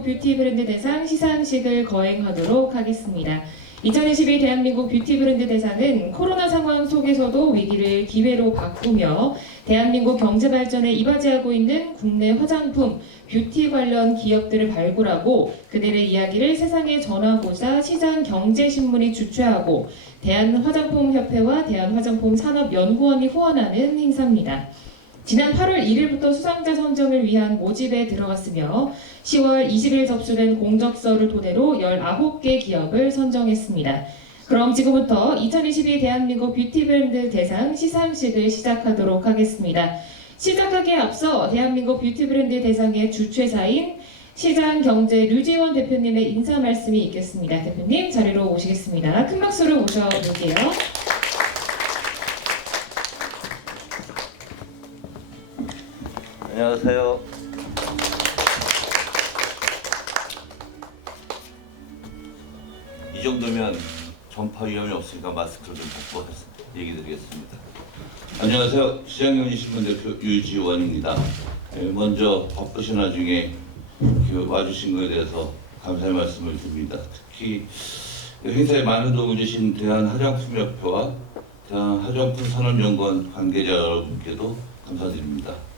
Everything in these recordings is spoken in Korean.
대한민국 뷰티 브랜드 대상 시상식을 거행하도록 하겠습니다. 2022 대한민국 뷰티 브랜드 대상은 코로나 상황 속에서도 위기를 기회로 바꾸며 대한민국 경제 발전에 이바지하고 있는 국내 화장품, 뷰티 관련 기업들을 발굴하고 그들의 이야기를 세상에 전하고자 시장 경제 신문이 주최하고 대한화장품협회와 대한화장품산업연구원이 후원하는 행사입니다. 지난 8월 1일부터 수상자 선정을 위한 모집에 들어갔으며 10월 20일 접수된 공적서를 토대로 19개 기업을 선정했습니다. 그럼 지금부터 2022 대한민국 뷰티 브랜드 대상 시상식을 시작하도록 하겠습니다. 시작하기에 앞서 대한민국 뷰티 브랜드 대상의 주최사인 시장 경제 류지원 대표님의 인사 말씀이 있겠습니다. 대표님 자리로 오시겠습니다. 큰 박수로 모셔볼게요. 안녕하세요. 이 정도면 전파 위험이 없으니까 마스크를 좀 벗고 얘기 드리겠습니다. 안녕하세요. 시장경제 신문 대표 유지원입니다. 예, 먼저 바쁘신 와중에 와주신 것에 대해서 감사의 말씀을 드립니다. 특히 행사에 많은 도움을 주신 대한화장품협회와 대한화장품산업연구원 관계자 여러분께도 감사드립니다.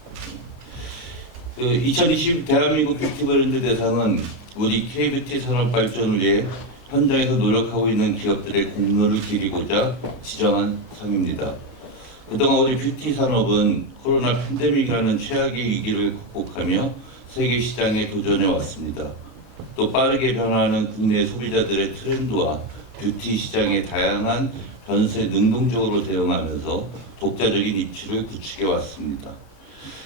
그 2020 대한민국 뷰티 브랜드 대상은 우리 K뷰티 산업 발전을 위해 현장에서 노력하고 있는 기업들의 공로를 기리고자 지정한 상입니다. 그동안 우리 뷰티 산업은 코로나 팬데믹이라는 최악의 위기를 극복하며 세계 시장에 도전해 왔습니다. 또 빠르게 변화하는 국내 소비자들의 트렌드와 뷰티 시장의 다양한 변수에 능동적으로 대응하면서 독자적인 입지를 구축해 왔습니다.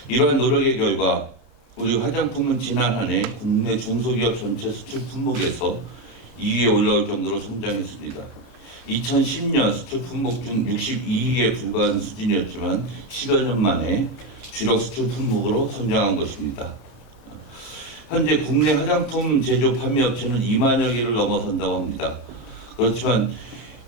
이러한 노력의 결과 우리 화장품은 지난 한 해 국내 중소기업 전체 수출 품목에서 2위에 올라올 정도로 성장했습니다. 2010년 수출 품목 중 62위에 불과한 수준이었지만 10여 년 만에 주력 수출 품목으로 성장한 것입니다. 현재 국내 화장품 제조 판매 업체는 2만여 개를 넘어선다고 합니다. 그렇지만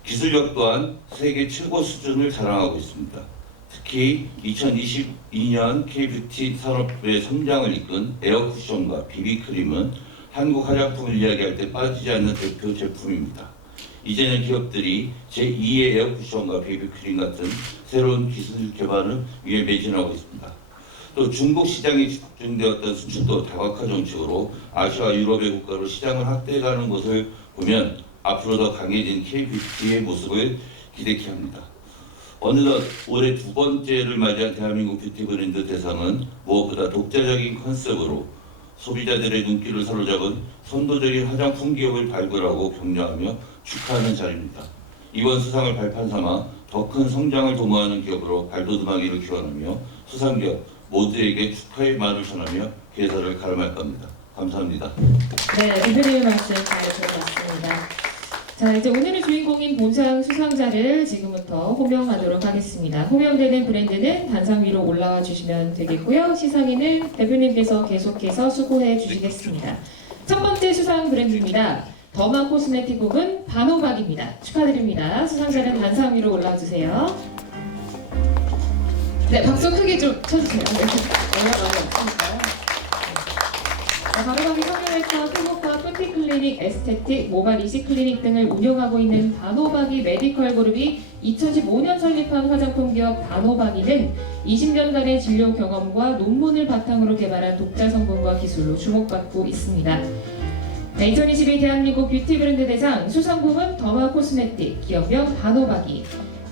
기술력 또한 세계 최고 수준을 자랑하고 있습니다. 특히 2022년 K뷰티 산업의 성장을 이끈 에어쿠션과 비비크림은 한국 화장품을 이야기할 때 빠지지 않는 대표 제품입니다. 이제는 기업들이 제2의 에어쿠션과 비비크림 같은 새로운 기술 개발을 위해 매진하고 있습니다. 또 중국 시장에 집중되었던 수출도 다각화 정책으로 아시아 유럽의 국가로 시장을 확대해가는 것을 보면 앞으로 더 강해진 K뷰티의 모습을 기대케 합니다. 어느덧 올해 두 번째를 맞이한 대한민국 뷰티 브랜드 대상은 무엇보다 독자적인 컨셉으로 소비자들의 눈길을 사로잡은 선도적인 화장품 기업을 발굴하고 격려하며 축하하는 자리입니다. 이번 수상을 발판 삼아 더 큰 성장을 도모하는 기업으로 발돋움하기를 기원하며 수상 기업 모두에게 축하의 말을 전하며 개사를 가름할 겁니다. 감사합니다. 네, 대표님의 말씀 잘 들어봤습니다. 자, 이제 오늘의 주인공인 본상 수상자를 지금부터 호명하도록 하겠습니다. 호명되는 브랜드는 단상 위로 올라와 주시면 되겠고요. 시상에는 대표님께서 계속해서 수고해 주시겠습니다. 첫 번째 수상 브랜드입니다. 더마 코스메틱 부분 바노박입니다. 축하드립니다. 수상자는 단상 위로 올라와 주세요. 네, 박수 크게 좀 쳐주세요. 네, 바로바기 성형외과, 피부과, 푸티 클리닉, 에스테틱, 모발 이식 클리닉 등을 운영하고 있는 바노바기 메디컬 그룹이 2015년 설립한 화장품 기업 바노바기는 20년간의 진료 경험과 논문을 바탕으로 개발한 독자 성분과 기술로 주목받고 있습니다. 네, 2022 대한민국 뷰티 브랜드 대상 수상품은 더마 코스메틱, 기업명 바노바기.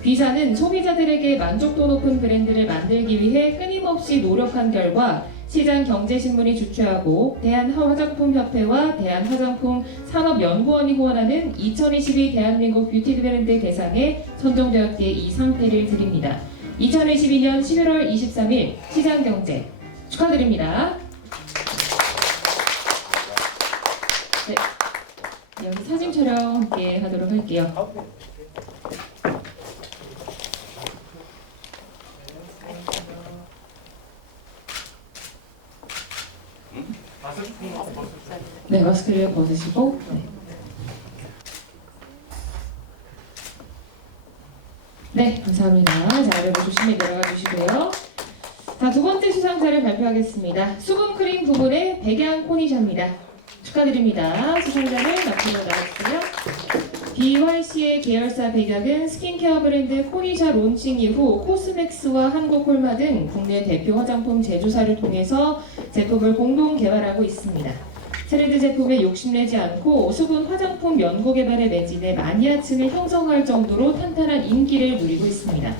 귀사는 소비자들에게 만족도 높은 브랜드를 만들기 위해 끊임없이 노력한 결과 시장 경제신문이 주최하고 대한화장품협회와 대한화장품 산업연구원이 후원하는 2022 대한민국 뷰티 브랜드 대상에 선정되었기에 이 상패를 드립니다. 2022년 11월 23일 시장경제 축하드립니다. 네, 여기 사진 촬영 함께 하도록 할게요. 네, 마스크를 벗으시고. 네. 네, 감사합니다. 자, 여러분 조심히 내려가 주시고요. 자, 두 번째 수상자를 발표하겠습니다. 수분 크림 부분의 백양 코니샤입니다. 축하드립니다. 수상자는 앞으로 나와주세요. BYC의 계열사 백약은 스킨케어 브랜드 코니샤 론칭 이후 코스맥스와 한국콜마 등 국내 대표 화장품 제조사를 통해서 제품을 공동 개발하고 있습니다. 트렌드 제품에 욕심내지 않고 수분 화장품 연구 개발에 매진해 마니아층을 형성할 정도로 탄탄한 인기를 누리고 있습니다.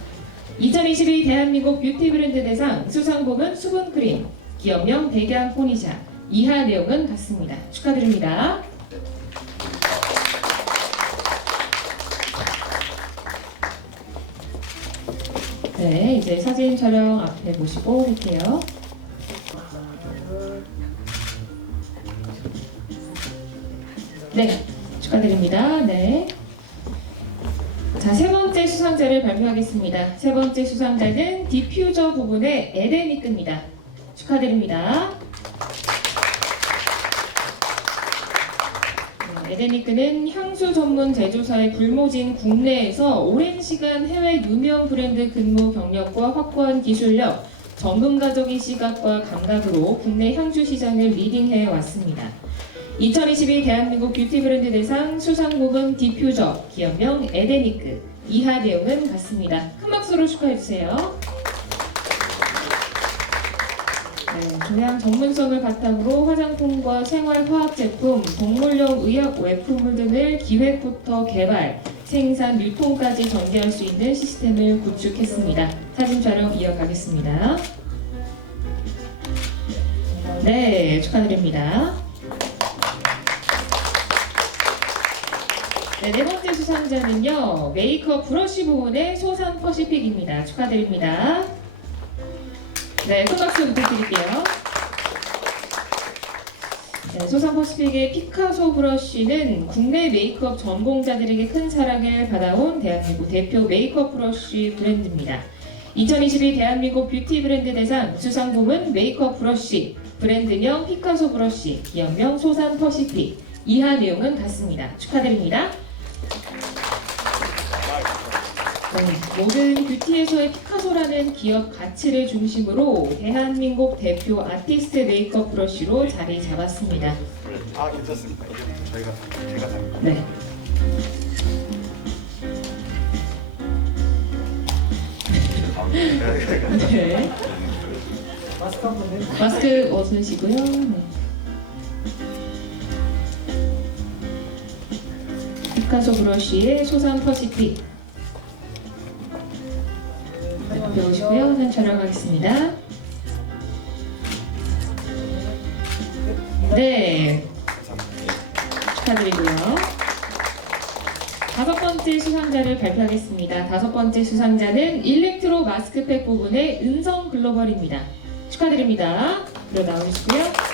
2022 대한민국 뷰티 브랜드 대상 수상복은 수분 크림, 기업명 백양 코니샤, 이하 내용은 같습니다. 축하드립니다. 네, 이제 사진 촬영 앞에 보시고 할게요. 네, 축하드립니다. 네. 자, 세 번째 수상자를 발표하겠습니다. 세 번째 수상자는 디퓨저 부분의 에덴이크입니다. 축하드립니다. 네, 에덴이크는 향수 전문 제조사의 불모진 국내에서 오랜 시간 해외 유명 브랜드 근무 경력과 확고한 기술력, 전문가적인 시각과 감각으로 국내 향수 시장을 리딩해 왔습니다. 2022 대한민국 뷰티 브랜드 대상 수상복은 디퓨저, 기업명 에데니크, 이하 내용은 같습니다. 큰 박수로 축하해주세요. 네, 조향 전문성을 바탕으로 화장품과 생활화학 제품, 동물용 의약 외품물 등을 기획부터 개발, 생산, 유통까지 전개할 수 있는 시스템을 구축했습니다. 사진 촬영 이어가겠습니다. 네, 축하드립니다. 네, 네 번째 수상자는요, 메이크업 브러쉬 부분의 소산 퍼시픽입니다. 축하드립니다. 네, 큰 박수 부탁드릴게요. 네, 소산 퍼시픽의 피카소 브러쉬는 국내 메이크업 전공자들에게 큰 사랑을 받아온 대한민국 대표 메이크업 브러쉬 브랜드입니다. 2022 대한민국 뷰티 브랜드 대상 수상품은 메이크업 브러쉬, 브랜드명 피카소 브러쉬, 기업명 소산 퍼시픽, 이하 내용은 같습니다. 축하드립니다. 네, 모든 뷰티에서의 피카소라는 기업 가치를 중심으로 대한민국 대표 아티스트 메이크업 브러쉬로 자리 잡았습니다. 아 괜찮습니다. 저희가 제가 다 네. 네. 마스크 한 번 해. 마스크 벗으시고요. 네. 피카소 브러쉬의 소산 퍼시픽 배우시고요. 사진 촬영하겠습니다. 네, 축하드리고요. 다섯 번째 수상자를 발표하겠습니다. 다섯 번째 수상자는 일렉트로 마스크팩 부분의 은성 글로벌입니다. 축하드립니다. 들어 나오시고요.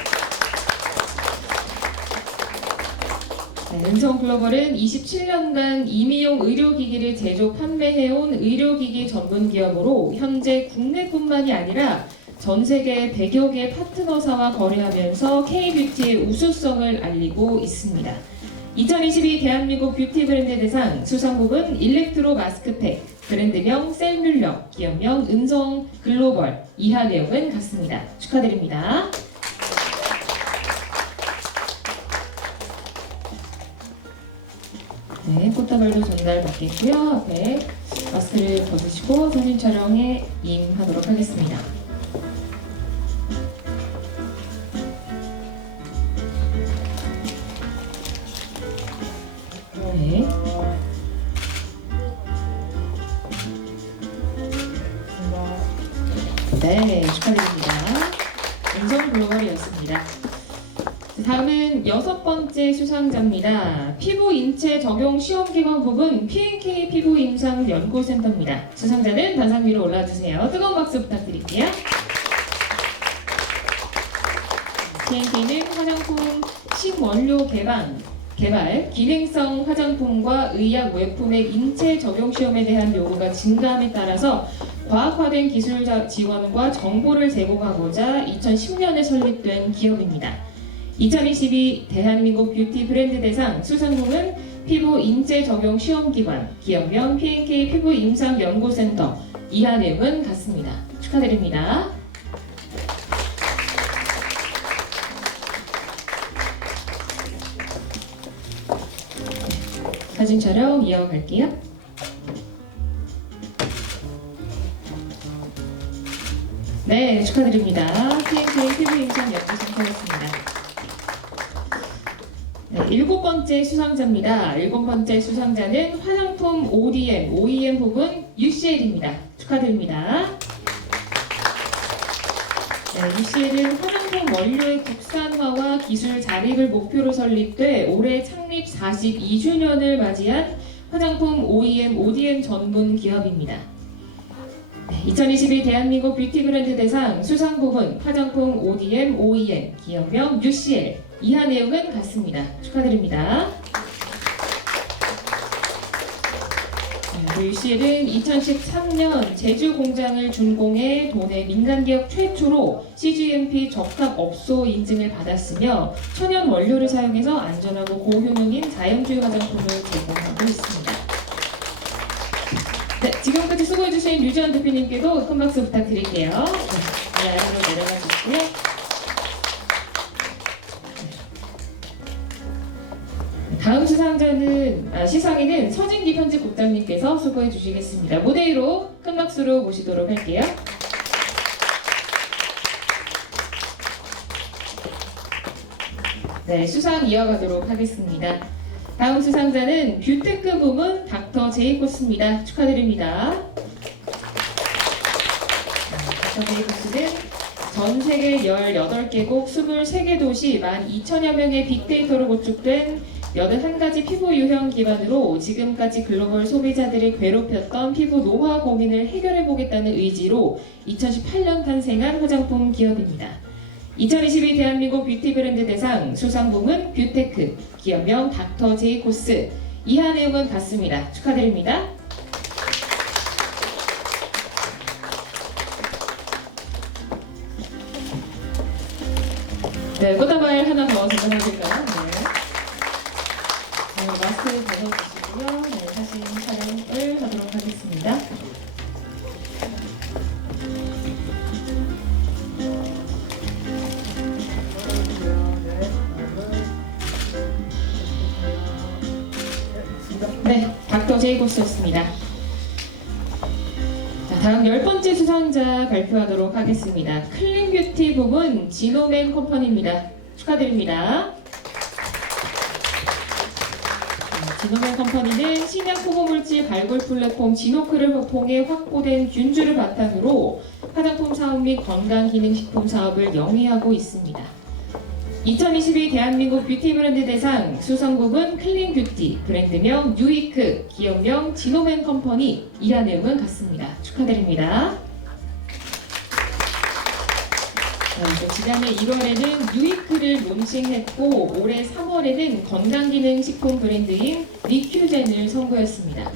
네, 은성 글로벌은 27년간 임의용 의료기기를 제조 판매해온 의료기기 전문 기업으로 현재 국내뿐만이 아니라 전 세계 100여 개 파트너사와 거래하면서 K-뷰티의 우수성을 알리고 있습니다. 2022 대한민국 뷰티 브랜드 대상 수상복은 일렉트로 마스크팩, 브랜드명 셀뮬러, 기업명 은성 글로벌, 이하 내용은 같습니다. 축하드립니다. 네, 꽃다발도 전달 받겠고요. 앞에 마스크를 벗으시고 사진 촬영에 임하도록 하겠습니다. 네. 네, 축하드립니다. 은성 글로벌이었습니다. 다음은 여섯 번째 수상자입니다. 피부 인체 적용 시험 기관 부분 P&K 피부 임상 연구센터입니다. 수상자는 단상 위로 올라주세요. 뜨거운 박수 부탁드릴게요. P&K는 화장품 신원료 개발, 개발, 기능성 화장품과 의약 외품의 인체 적용 시험에 대한 요구가 증가함에 따라서 과학화된 기술 자- 지원과 정보를 제공하고자 2010년에 설립된 기업입니다. 2022 대한민국 뷰티 브랜드 대상 수상공은 피부 인재 적용 시험기관, 기업명 PNK 피부 임상 연구센터 이하 내용은 같습니다. 축하드립니다. 사진 촬영 이어갈게요. 네, 축하드립니다. PNK 피부 임상 연구센터였습니다. 네, 일곱 번째 수상자입니다. 일곱 번째 수상자는 화장품 ODM, OEM 부분 UCL입니다. 축하드립니다. 네, UCL은 화장품 원료의 국산화와 기술 자립을 목표로 설립돼 올해 창립 42주년을 맞이한 화장품 OEM, ODM 전문 기업입니다. 네, 2022 대한민국 뷰티 브랜드 대상 수상 부분 화장품 ODM, OEM 기업명 UCL 이하 내용은 같습니다. 축하드립니다. 네, UCL은 2013년 제주 공장을 준공해 도내 민간 기업 최초로 CGMP 적합 업소 인증을 받았으며 천연 원료를 사용해서 안전하고 고효능인 자연주의 화장품을 제공하고 있습니다. 네, 지금까지 수고해주신 류지원 대표님께도 큰 박수 부탁드릴게요. 네, 이 아래로 내려가 주시고요. 다음 수상자는 아, 시상에는 서진기 편집국장님께서 수고해 주시겠습니다. 무대 위로 큰 박수로 모시도록 할게요. 네, 수상 이어가도록 하겠습니다. 다음 수상자는 뷰테크 부문 닥터 제이코스입니다. 축하드립니다. 닥터 제이코스는 전 세계 18개국 23개 도시 12,000여 명의 빅데이터로 구축된 81가지 피부 유형 기반으로 지금까지 글로벌 소비자들이 괴롭혔던 피부 노화 고민을 해결해 보겠다는 의지로 2018년 탄생한 화장품 기업입니다. 2022 대한민국 뷰티 브랜드 대상 수상 부문 뷰테크 기업명 닥터 제이 코스 이하 내용은 같습니다. 축하드립니다. 네, 꽃다발 하나 더 제공해줄까요? 네. 네, 마스크 벗어주시고요. 네, 사진 촬영을 하도록 하겠습니다. 네, 닥터 제이고스였습니다. 자, 다음 열 번째 수상자 발표하도록 하겠습니다. 클린 뷰티 부문 지노맨 컴퍼니입니다. 축하드립니다. 지노맨 컴퍼니는 신약 포고물질 발굴 플랫폼 지노크를 통해 확보된 균주를 바탕으로 화장품 사업 및 건강기능식품 사업을 영위하고 있습니다. 2022 대한민국 뷰티 브랜드 대상 수상국은 클린 뷰티, 브랜드명 유이크, 기업명 지노맨 컴퍼니 이하 내용은 같습니다. 축하드립니다. 자, 이제 지난해 1월에는 유이크를 론칭했고 올해 3월에는 건강기능식품 브랜드인 리큐젠을 선보였습니다.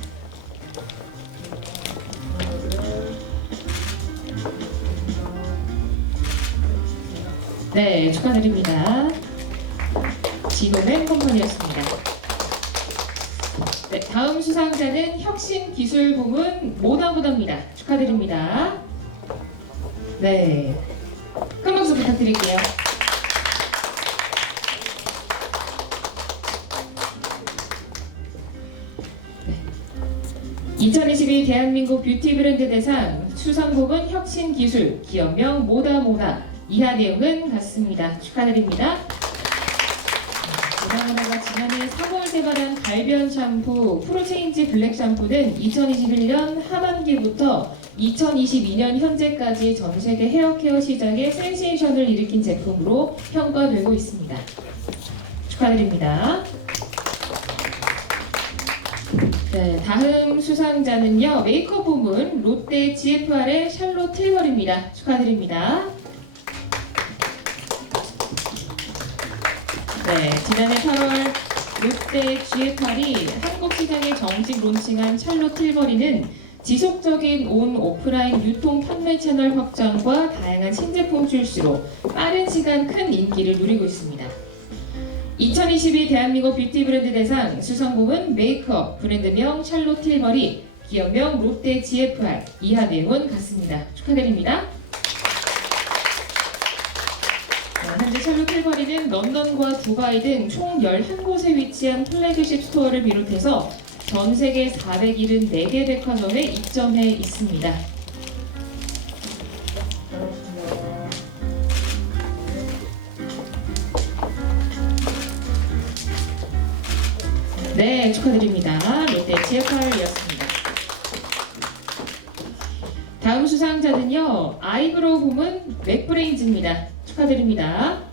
네, 축하드립니다. 지노맨 컴퍼니였습니다. 네, 다음 수상자는 혁신기술 부문 모다모다입니다. 축하드립니다. 네, 부탁드릴게요. 네. 2022 대한민국 뷰티 브랜드 대상 수상국은 혁신기술 기업명 모다모다 이하 내용은 같습니다. 축하드립니다. 모다모다가 지난해 3월 개발한 갈변 샴푸 프로체인지 블랙 샴푸는 2021년 하반기부터 2022년 현재까지 전 세계 헤어케어 시장에 센세이션을 일으킨 제품으로 평가되고 있습니다. 축하드립니다. 네, 다음 수상자는요 메이크업 부문 롯데 GFR의 샬롯 틸버입니다. 축하드립니다. 네, 지난해 8월 롯데 GFR이 한국 시장에 정식 론칭한 샬롯 틸버리는 지속적인 온 오프라인 유통 판매 채널 확장과 다양한 신제품 출시로 빠른 시간 큰 인기를 누리고 있습니다. 2022 대한민국 뷰티 브랜드 대상 수상부문 메이크업 브랜드명 샬롯 틸버리 기업명 롯데 GFR 이하 내용은 같습니다. 축하드립니다. 자, 현재 찰루 캘버리는 런던과 두바이 등 총 11곳에 위치한 플래그십 스토어를 비롯해서 전 세계 474개 백화점에 입점해 있습니다. 네, 축하드립니다. 롯데 제팔이었습니다. 다음 수상자는요, 아이브로우 부문 맥브레인즈입니다. 축하드립니다.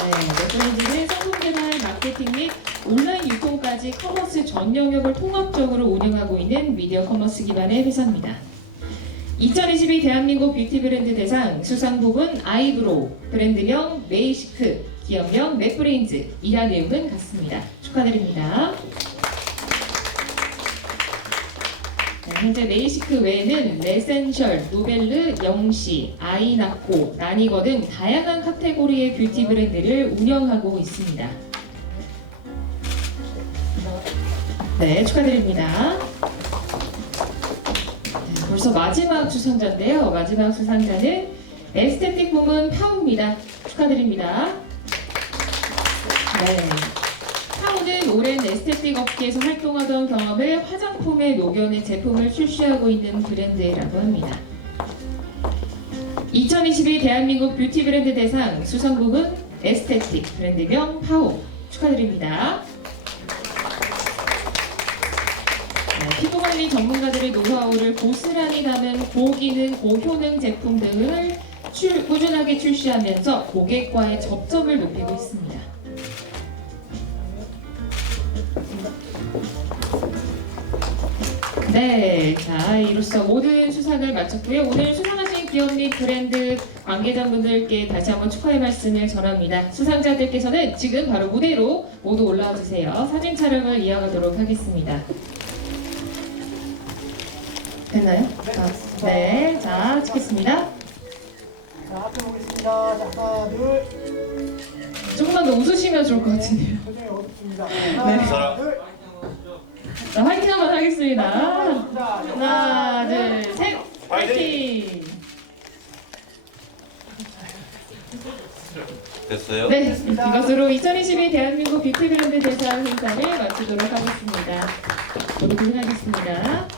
네, 맥브레인즈는 상품 개발, 마케팅 및 온라인 유통까지 커머스 전 영역을 통합적으로 운영하고 있는 미디어 커머스 기반의 회사입니다. 2022 대한민국 뷰티 브랜드 대상 수상 부분 아이브로우, 브랜드명 메이시크, 기업명 맥브레인즈, 이하 내용은 같습니다. 축하드립니다. 네, 현재 메이시크 외에는 레센셜, 노벨르, 영시, 아이나코, 나니거 등 다양한 카테고리의 뷰티 브랜드를 운영하고 있습니다. 네, 축하드립니다. 네, 벌써 마지막 수상자인데요. 마지막 수상자는 에스테틱 부문 파우입니다. 축하드립니다. 네. 파우는 오랜 에스테틱 업계에서 활동하던 경험을 화장품에 녹여낸 제품을 출시하고 있는 브랜드라고 합니다. 2022 대한민국 뷰티 브랜드 대상 수상 부분 에스테틱 브랜드명 파우 축하드립니다. 네, 피부관리 전문가들의 노하우를 고스란히 담은 고기능, 고효능 제품 등을 출- 꾸준하게 출시하면서 고객과의 접점을 높이고 있습니다. 네, 자 이로써 모든 수상을 마쳤고요. 오늘 수상하신 기업 및 브랜드 관계자분들께 다시 한번 축하의 말씀을 전합니다. 수상자들께서는 지금 바로 무대로 모두 올라와 주세요. 사진 촬영을 이어가도록 하겠습니다. 됐나요? 아, 네, 자 찍겠습니다. 자, 앞에 보겠습니다. 자, 하나, 둘. 조금만 더 웃으시면 좋을 것 같은데요. 표정이 어둡습니다. 네. 하나, 둘. 자, 화이팅 한번 하겠습니다. 자, 하나, 둘, 셋, 화이팅! 됐어요? 네, 이것으로 2022 대한민국 뷰티 브랜드 대상 행사를 마치도록 하겠습니다. 모두 고생하셨습니다.